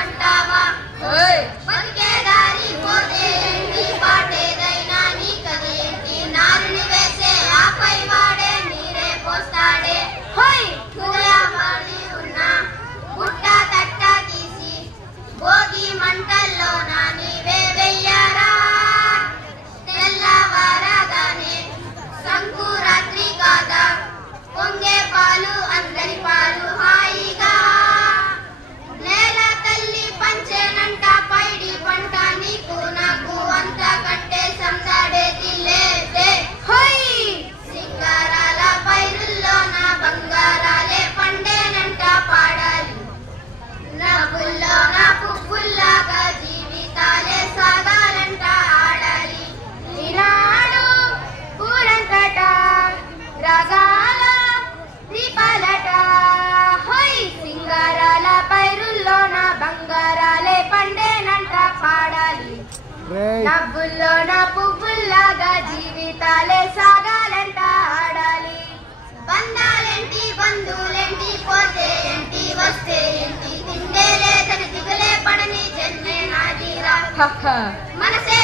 అంటావా బతికే దారి పోతే ఏంటి పాటేదైనా నీకది ఏంటి నారుని వేసే ఆపై వాడే నీరే పోస్తాడే హృదయవాడి ఉన్న గుట్ట తట్ట తీసి భోగి మంటల్లో నా నీవే వెయ్యారా తెల్లవారగానే సంకురాత్రి కాదా పొంగే పాలు అందరి పాలు హాయిగా నేల తల్లి పంచేనంట పైడి పంట నీకు నాకు అంత కట్టే సందడేది లేదే సింగారాల పైరుల్లో నా బంగారాలే పండేనంట పాడాలి నవ్వుల్లో నా పువ్వుల్లాగా జీవితాలే సాగాలంట ఆడాలి ఈనాడు ఊరంతట రాగాల దీపాలట సింగారాల పైరుల్లో నా బంగారాలే పండేనంట పాడాలి నవ్వుల్లో నా పువ్వుల్లాగా జీవితాలే సాగాలంట ఆడాలి బంధాలేంటి బంధువులేంటి పోతే ఏంటి వస్తే ఏంటి తిండే లేదని దిగులే పడని జన్మే నాదిరా మనసే